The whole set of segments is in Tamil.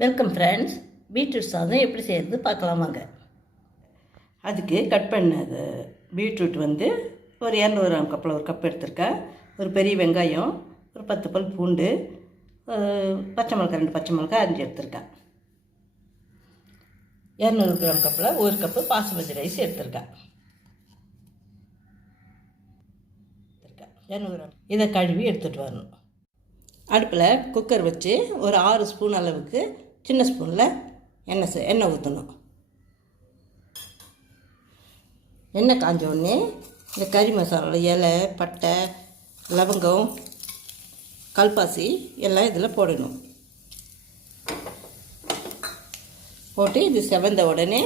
Welcome friends. பீட்ரூட் சாதம் எப்படி செய்கிறது பார்க்கலாம் வாங்க. அதுக்கு கட் பண்ணது பீட்ரூட் வந்து ஒரு 200 கிராம் கப்பில் ஒரு கப் எடுத்திருக்கேன். ஒரு பெரிய வெங்காயம், ஒரு 10 பல் பூண்டு, பச்சை மிளகாய் 2 பச்சை மிளகாய் அரிஞ்சு எடுத்திருக்கேன். 200 கிராம் கப்பில் ஒரு கப்பு பாசுமதி ரைஸ் எடுத்திருக்கேன். 200 கிராம் இதை கழுவி எடுத்துகிட்டு வரணும். அடுப்பில் குக்கர் வச்சு ஒரு 6 ஸ்பூன் அளவுக்கு சின்ன ஸ்பூனில் எண்ணெய் ஊற்றணும். எண்ணெய் காஞ்ச உடனே இந்த கறி மசாலா, இலை, பட்டை, லவங்கம், கல்பாசி எல்லாம் இதில் போடணும். போட்டு இது செவந்த உடனே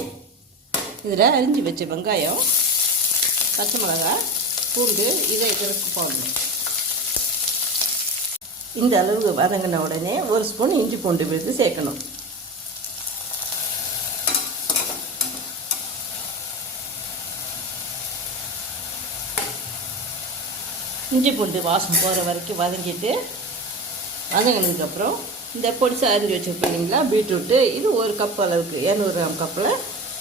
இதில் அரிஞ்சு வச்ச வெங்காயம், பச்சை மிளகாய், பூண்டு இதை இதற்கு போடணும். இந்த அளவுக்கு வதங்கின உடனே ஒரு ஸ்பூன் இஞ்சி பூண்டு விழுது சேர்க்கணும். இஞ்சி பூண்டு வாசம் போகிற வரைக்கும் வதங்கினதுக்கப்புறம் இந்த பொடிசாக அரிஞ்சு வச்சுருக்கோம் இல்லைங்களா பீட்ரூட்டு, இது ஒரு கப் அளவுக்கு 200 கிராம் கப்பில்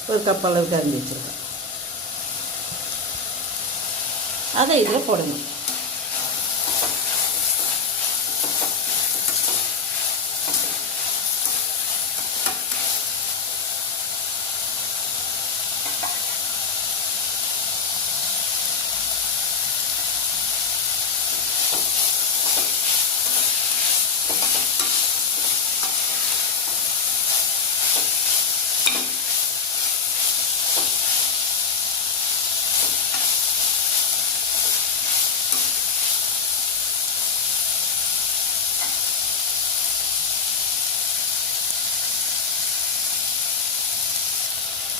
ஒரு கப் அளவுக்கு அரிஞ்சு வச்சுருக்கேன். அதை இதில் போடணும்.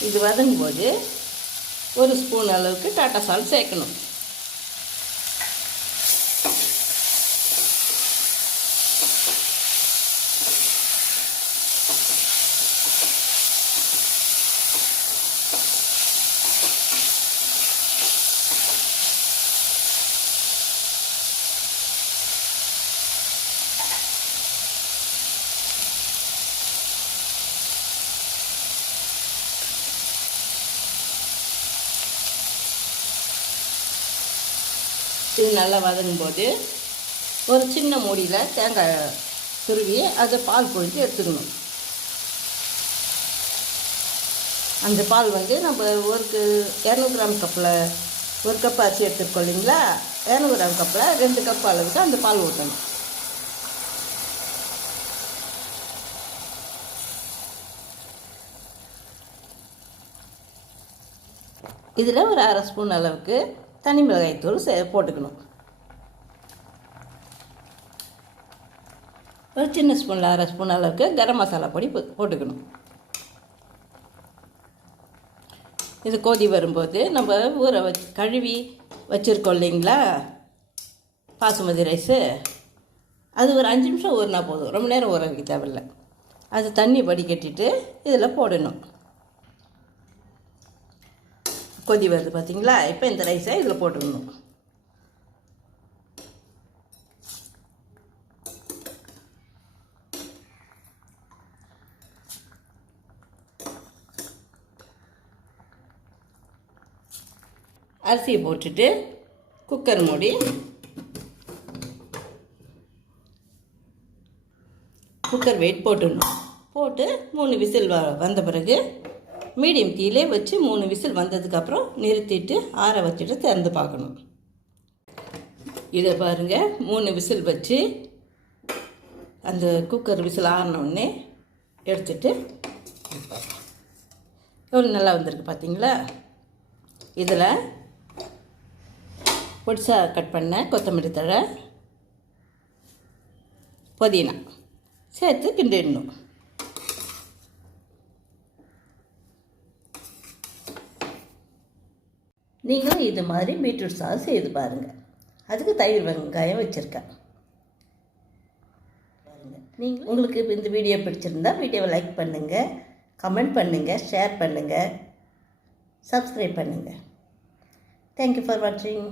இது வதங்கும் போது ஒரு ஸ்பூன் அளவுக்கு டாட்டா சால்ட் சேர்க்கணும். இது நல்லா வதங்கும் போது ஒரு சின்ன மூடியில் தேங்காய் துருவி அதை பால் பொழிஞ்சு எடுத்துக்கணும். அந்த பால் வந்து நம்ம 200 கிராம் கப்பில் ஒரு கப் அரிசி எடுத்துருக்கோம் இல்லைங்களா, 200 கிராம் கப்பில் 2 கப் அளவுக்கு அந்த பால் ஊற்றணும். இதில் ஒரு 1/2 ஸ்பூன் அளவுக்கு தனி மிளகாய்த்தூள் போட்டுக்கணும். ஒரு சின்ன ஸ்பூனில் 1/2 ஸ்பூன் அளவுக்கு கரம் மசாலா பொடி போட்டுக்கணும். இது கொதி வரும்போது நம்ம கழுவி வச்சுருக்கோம் இல்லைங்களா பாசுமதி ரைஸு, அது ஒரு 5 நிமிஷம் ஊறினா போதும், ரொம்ப நேரம் ஊற வைக்க தேவையில்லை. அது தண்ணி வடிகட்டிட்டு இதில் போடணும். கொதி வருது பார்த்தீங்களா, இப்போ இந்த ரைஸை இதில் போட்டுக்கணும். அரிசியை போட்டுட்டு குக்கர் மூடி குக்கர் வெயிட் போட்டுடணும். போட்டு 3 விசில் வந்த பிறகு மீடியம் தீயிலே வச்சு 3 விசில் வந்ததுக்கப்புறம் நிறுத்திட்டு ஆற வச்சுட்டு திறந்து பார்க்கணும். இதை பாருங்கள், 3 விசில் வச்சு அந்த குக்கர் விசில் ஆறினோடனே எடுத்துட்டு எவ்வளோ நல்லா வந்திருக்கு பார்த்தீங்களா. இதில் பொடிசாக கட் பண்ண கொத்தமல்லி தழை, புதினா சேர்த்து கிண்டிடணும். நீங்களும் இது மாதிரி பீட்ரூட் சாதம் செய்து பாருங்கள். அதுக்கு தயிர் வெங்காயம் வச்சுருக்கேன். உங்களுக்கு இந்த வீடியோ பிடிச்சிருந்தா வீடியோவை லைக் பண்ணுங்கள், கமெண்ட் பண்ணுங்கள், ஷேர் பண்ணுங்கள், சப்ஸ்கிரைப் பண்ணுங்கள். தேங்க்யூ ஃபார் வாட்சிங்.